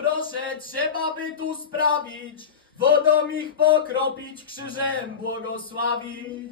proszę, trzeba by tu sprawić, wodą ich pokropić, krzyżem błogosławić.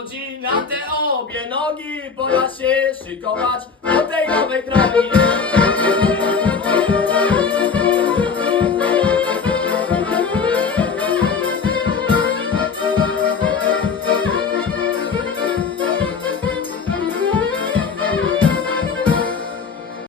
Młodzi na te obie nogi, pora się szykować do tej nowej drogi.